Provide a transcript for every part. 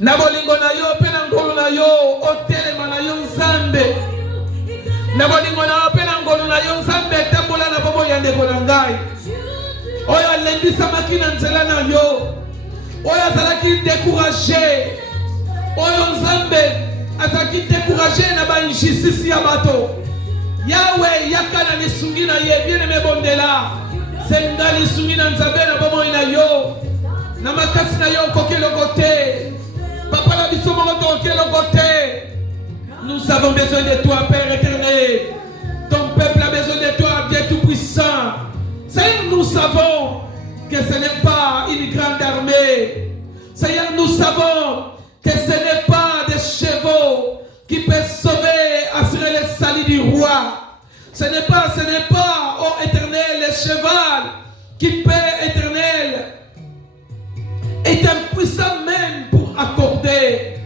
na bolingo na yo pe na ngolu na yo otelema na yo nzambe na bolingo na yo pe na ngolu na yo nzambe tambola na bobo ya ndeko na ngai oyo alembisamaki na nzela na yo oyo azalaki découragé oyo nzambe azalaki découragé na bainjustice ya bato Yahweh yaka na lisungi na ye bien-aimé bondela senga lisungi na nzambe na bomoi na yo na makasi na yo koke lokote papa la biso moko tokoke lokote. Nous avons besoin de toi Père éternel, ton peuple a besoin de toi Dieu tout-puissant. Seigneur, nous savons que ce n'est pas une grande armée. Seigneur, nous savons que ce n'est pas des chevaux qui peuvent sauver, assurer le salut du roi. Ce n'est pas, ô éternel, le cheval qui peut, éternel, est impuissant même pour accorder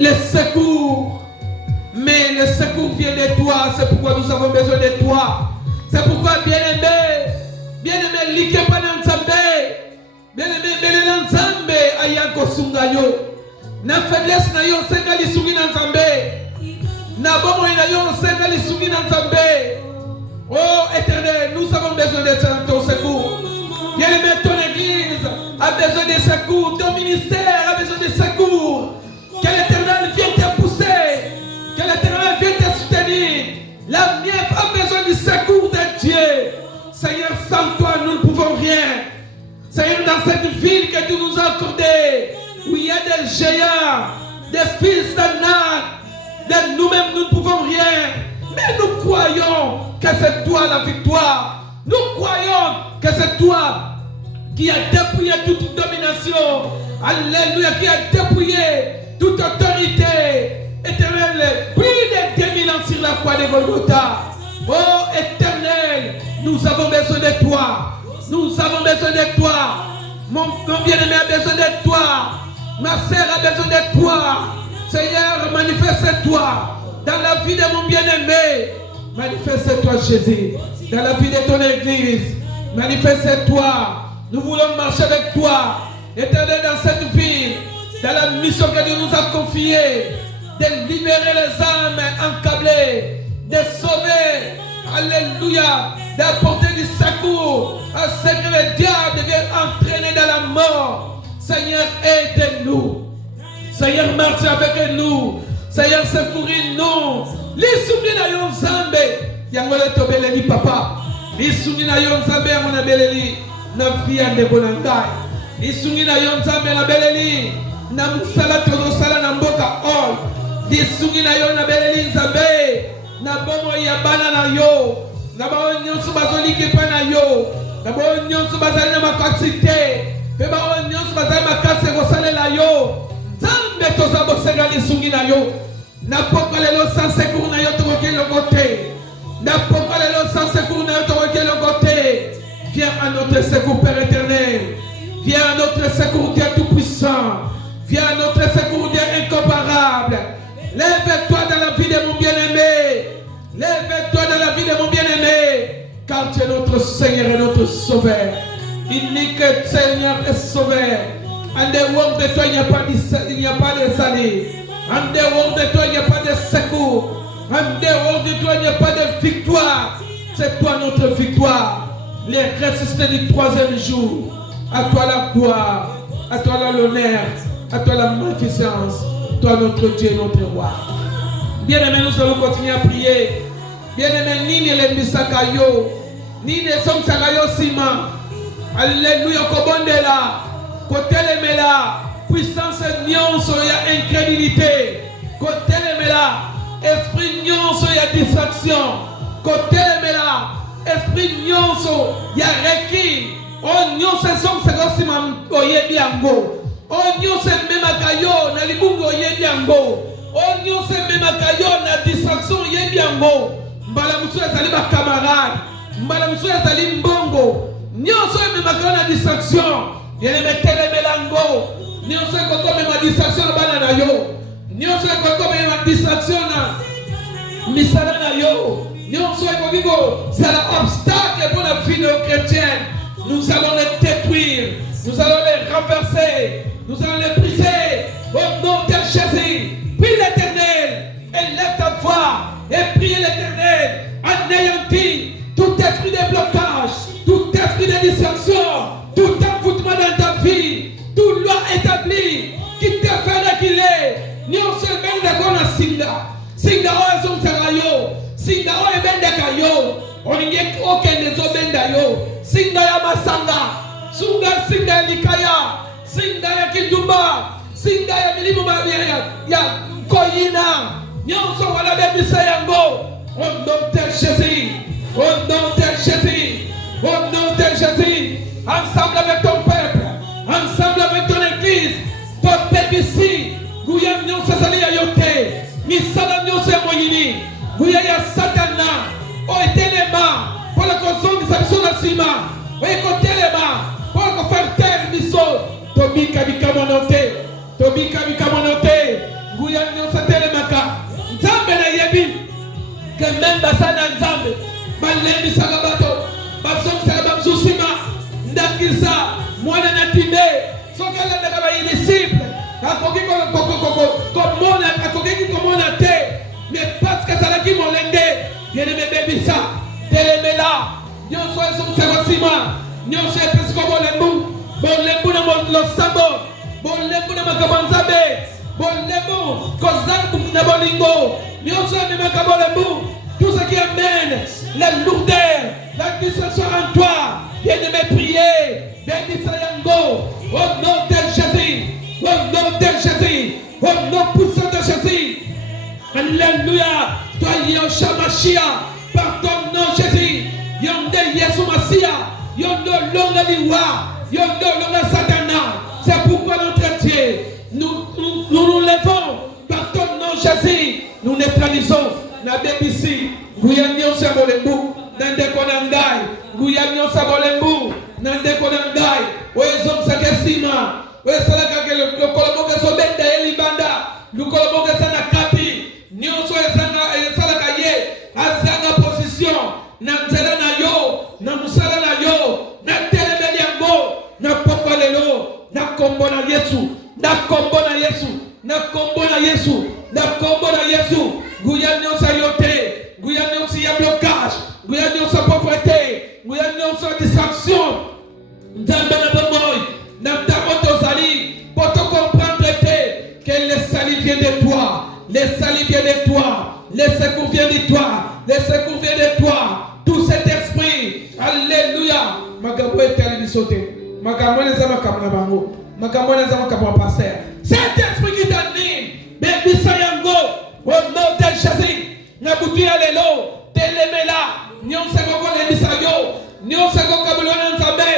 le secours. Mais le secours vient de toi, c'est pourquoi nous avons besoin de toi. C'est pourquoi, bien-aimé, like pas Nzambe, bien-aimé, Nzambe, ayanko sungayo. Na faiblesse na yo, senga li sungi na Nzambe. Na bomo na yo, senga li sungi na Nzambe. Oh éternel, nous avons besoin de ton secours. Bien-aimé, ton église a besoin de secours, ton ministère a besoin de secours. Que l'éternel vienne te pousser, que l'éternel vienne te soutenir. La mienne a besoin du secours de Dieu. Seigneur, sans toi, nous ne pouvons rien. Seigneur, dans cette ville que tu nous as accordée, où il y a des géants, des fils d'Anak, de nous-mêmes, nous ne pouvons rien. Mais nous croyons que c'est toi la victoire. Nous croyons que c'est toi qui a dépouillé toute domination. Alléluia, qui a dépouillé toute autorité. Éternel, plus de 2000 ans sur la croix de Golgotha. Oh éternel, nous avons besoin de toi. Nous avons besoin de toi. Mon bien-aimé a besoin de toi. Ma sœur a besoin de toi. Seigneur, manifeste-toi dans la vie de mon bien-aimé. Manifeste-toi, Jésus, dans la vie de ton église. Manifeste-toi. Nous voulons marcher avec toi. Éternel, dans cette ville, dans la mission que Dieu nous a confiée, de libérer les âmes encablées, de sauver, alléluia, d'apporter du secours à ceux que le diable vient entraîner dans la mort. Seigneur, aide-nous. Seigneur, marche avec nous. Seigneur, secouris-nous. Lisumi na yo nzambe yangole tobeleli papa. Lisumi na yo nzambe yangona beleli na vie ndeko na ngai. Lisumi na yo nzambe na beleli na musala tozosala na mboka all. Lisumi na yo na beleli nzambe na bomo ya bana na yo. Na bao nyonso bazoliki pa na yo. Na bao nyonso bazali na makasite. Pe bao nyonso bazali makase kosalela yo. Nzambe tozabosenga lisungi na yo. N'importe quel sans secours na yo tokoki le côté. N'importe quel sans secours na yo tokoki le côté. Viens à notre secours, Père éternel. Viens à notre secours, Dieu tout-puissant. Viens à notre secours, Dieu incomparable. Lève-toi dans la vie de mon bien-aimé. Lève-toi dans la vie de mon bien-aimé. Car tu es notre Seigneur et notre Sauveur. Unique Seigneur et Sauveur. En dehors de toi, il n'y a pas de salut. En dehors de toi, il n'y a pas de secours. En dehors de toi, il n'y a pas de victoire. C'est toi notre victoire. Les ressuscités du troisième jour. À toi la gloire. À toi l'honneur. À toi la magnificence. Toi notre Dieu, notre roi. Bien-aimés, nous allons continuer à prier. Bien-aimés, ni les misakayo, ni les hommes sakayo sima. Alléluia, kobondela. Kotelemela. Puissance nyonso ya incrédulité. Kotelemela. Esprit nyonso ya distraction. Kotelemela. Esprit nyonso ya reki. O nyonso som sagosima oyebi yango. O nyonso memaka yo na libungo oyebi yango. O nyonso memaka yo na distraction oyebi yango. Mbala musu ezali ba camarade. Mbala musu ezali mbongo. Nyonso memaka na distraction. Yele metelemela ngo. Nyonso koko mema distraction bana na yo. Nyonso koko mema distraction na misala na yo. Nyonso koko c'est l'obstacle pour la vie de chrétienne. Nous allons les détruire. Nous allons les renverser. Nous allons les briser. Jésus, prie l'Éternel, élève ta voix et prie l'Éternel, anéantis tout esprit de blocage, tout esprit de dissension, tout envoûtement dans ta vie, toute loi établie qui te fait reculer. Nous sommes bien d'accord na singa. Singa o ezom serayo, singa o ebenda kayo, oninge okende zo benda yo, singa ya masanga, singa ya likaya, singa ya kindumba, singa ya milimo ya koyina. Nous sommes à la bébisa yango. Au nom de Jésus, au nom de Jésus, au nom de Jésus, ensemble avec ton peuple, ensemble avec ton église, ton peuple ici, Gouya Nyon Sazali Ayote, Misala Nyon Semoyini, Gouya Satana, O Etelema, pour la console de sa mission de Sima, O Ekotelema, pour la faire terre Misso, Tobi Kabika Monote, Tobi Kabika Monote, Gouya Nyon Satelemaka, Nzambe na Yebi. Que même basana nzambe balembi sakabato basong sakabam susima ndakisa mwana na timbe sokala ndaka ba indisciple akoki komona akoki komona te mais parce que ça la ki molende yene me bebisa telemela nyonso esong sakosima nyonso epesko bolembu na lo sabo bolembu na makabanzabe bolembu kozangu na bolingo. Tout ce qui amène la lourdeur, la distraction en toi, viens de me prier, viens de au nom de Jésus, au nom de Jésus, au nom puissant de Jésus. Alléluia, toi Yosha Mashia, par ton nom Jésus, Yonde Yesu Masia, Yondo Longa Liwa, Yondo Longa Satana. C'est pourquoi notre Dieu, nous levons par ton nom Jésus. Nous neutralisons na BBC Gouyanyo Sabolembu nande konangai Gouyanyo Sabolembu nande konangai oezom sakesima oesalaka ke le kolomoke so benda elibanda lu kolomoke sana kapi nyonso esalaka ye azanga position na nzela na yo na musala na yo na telemeli yango na pokolelo na kombo na Yesu na kombo na Yesu na kombo na Yesu na kombo na Yesu. Gouyanyo sayote, Gouyanyo si ya blocage, Gouyanyo sa pauvreté, Gouyanyo sa distraction. Nzambe na bomoy, na tamoto sali, pour te comprendre que le salut vient de toi, le salut vient de toi, le secours vient de toi, le secours vient de toi. Tout cet esprit, alléluia. Makambo etali bisote, makambo nezama kamna bango, makambo nezama kamna passer. Cet esprit qui t'anime, baby sayango. Au nom de Jésus, Nabuti Alelo, Telemela, Nyon Sego Lemisayo, Nyon Sego Kabulona Nzambe,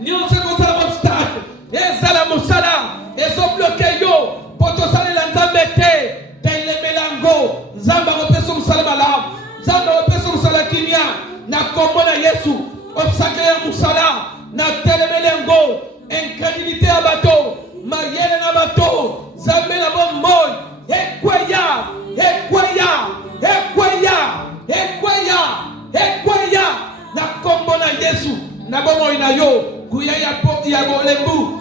Nyon Sego Salam obstacle, Ezala Musala, Ezo bloqué yo, Potosale Nzambe te, Telemelango, Zamba Repeso Salamala, Zamba Repeso Salakimia, Na Kombona Yesu, obstacle ya Musala, Na Telemelango, incrédulité à bateau, Mayele na bateau, Zambe na bomboy, Ekweya, na kombo na Yesu, na bomo ina yo, guya ya bolembu,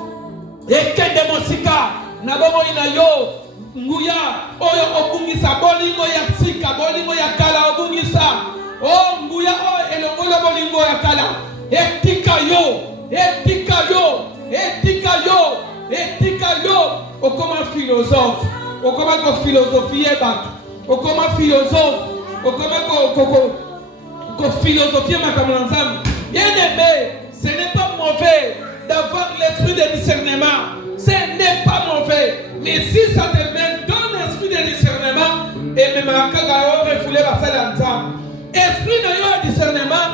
ekende mosika, na bomo ina yo, nguya, oyo obungisa, bolingo ya sika, bolingo ya kala obungisa, oh nguya, oh elongolo bolingo ya kala, etika yo, okoma philosophe, okoma ko philosophie bato, okoma philosophe, okoma ko philosophie makambo na Nzambe. Bien aimé, ce n'est pas mauvais d'avoir l'esprit de discernement, ce n'est pas mauvais, mais si ça te donne l'esprit de discernement, et même à kaka refoulé la salle Nzambe, esprit de discernement,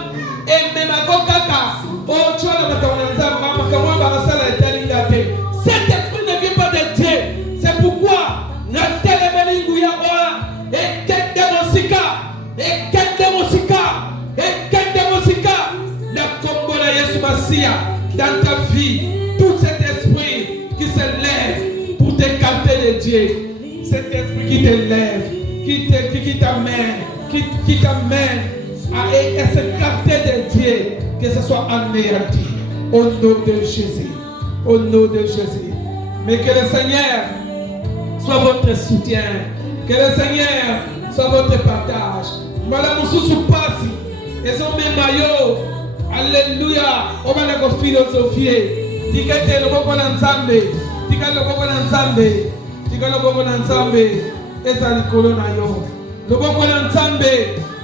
et même à kaka o chola makambo na Nzambe, makambo ba sala etalinga te. Cet esprit ne vient pas de Dieu. C'est pourquoi notre télémélinguya et kende mosika, la kombo na Yesu Masia dans ta vie, tout cet esprit qui se lève pour t'écarter de Dieu, cet esprit qui te lève, qui t'amène à s'écarter de Dieu, que ce soit anéanti au nom de Jésus, au nom de Jésus. Mais que le Seigneur soit votre soutien. Que le Seigneur soit votre partage. Madame Moussou Passi, et son maillot, alléluia, on va la philosophier. Tika le boko n'ensemble, tika le boko n'ensemble, tika le boko n'ensemble, et ça l'icône na yo. Le boko n'ensemble,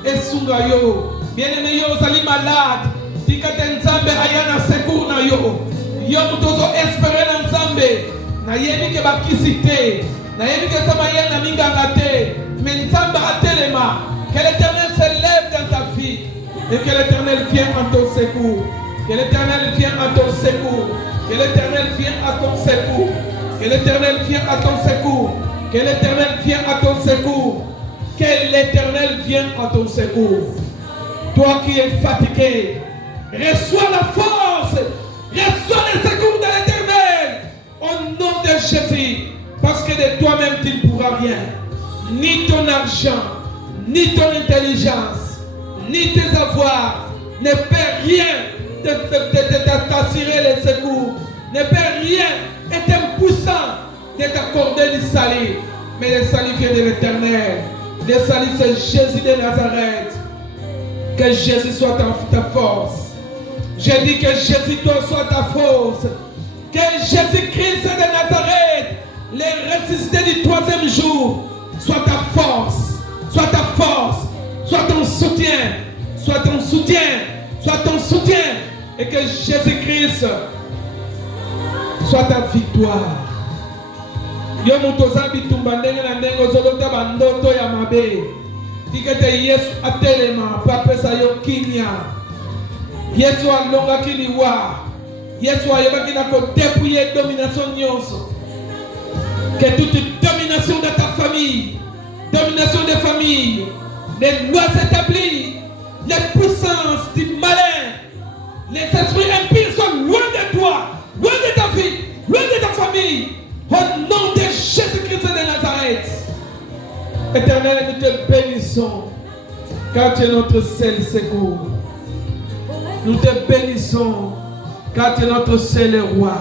et sunga yo. Bien aimé yo, sali malade, tika t'ensemble, ayana secours na yo. Yo mutozo espérer ensemble, na yebi ke bakisite, na yebi ke sama yena minga gate, mais ensemble a telema. Que l'Éternel se lève dans ta vie et que l'Éternel vienne à ton secours. Que l'Éternel vienne à ton secours. Que l'Éternel vienne à ton secours. Que l'Éternel vienne à ton secours. Que l'Éternel vienne à ton secours. Que l'Éternel vienne à ton secours. Toi qui es fatigué, reçois la force. Reçois le secours de l'Éternel. Au nom de Jésus. Parce que de toi-même tu ne pourras rien. Ni ton argent, ni ton intelligence, ni tes avoirs ne peut rien t'assurer le secours, ne peut rien être impuissant de t'accorder du salut. Mais le salut vient de l'Éternel. Le salut c'est Jésus de Nazareth. Que Jésus soit ta force. Je dis que Jésus toi soit ta force. Que Jésus-Christ de Nazareth, le ressuscité du troisième jour, soit ta force. Soit ta force, soit ton soutien, soit ton soutien, soit ton soutien. Et que Jésus-Christ soit ta victoire. Yo mutoza bitumba ndenge na ndenge ozolota bandoto ya mabe. Tikete Yesu atelema papesa yo kinya. Yesu alonga kiliwa. Yesu ayebaki na ko dépouiller domination nyonso. Que toute domination de ta famille, domination des familles, les lois établies, les puissances du malin, les esprits impies sont loin de toi, loin de ta vie, loin de ta famille. Au nom de Jésus-Christ de Nazareth. Éternel, nous te bénissons, car tu es notre seul secours. Nous te bénissons, car tu es notre seul roi.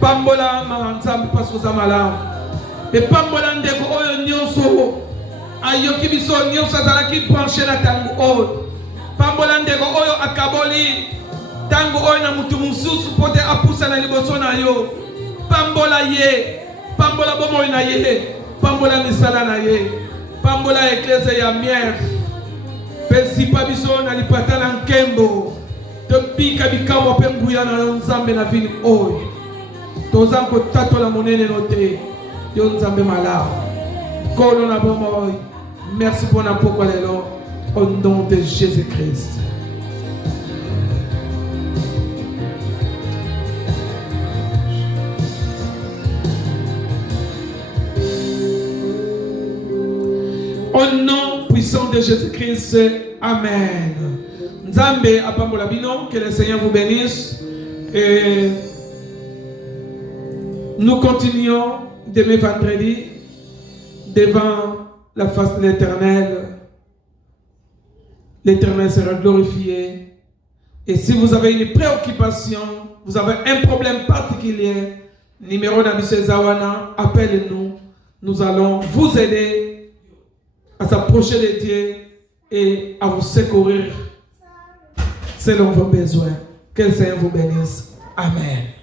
Pambola ensemble parce que ça malade. Et pambola ndeko oyo nyonso ayoki biso nyonso azalaki branché na tango oyo. Pambola ndeko oyo akaboli tango oyo na mutu mususu pote apusa na liboso na yo. Pambola ye, pambola bomoi na ye, pambola misala na ye, pambola eklese ya mief. Pesipa biso na lipata na nkembo. Topika bikamwa pe nguya na nzambe na vili oyo. Tozanko tato la monnaie noté. Dieu nous a mis malade. Merci pour la pourquoi au nom de Jésus-Christ. Au nom puissant de Jésus-Christ. Amen. Nzambe apambola bino, que le Seigneur vous bénisse. Et nous continuons demain vendredi devant la face de l'Éternel. L'Éternel sera glorifié. Et si vous avez une préoccupation, vous avez un problème particulier, numéro d'Abissé Zawana, appelez-nous. Nous allons vous aider à s'approcher de Dieu et à vous secourir selon vos besoins. Que le Seigneur vous bénisse. Amen.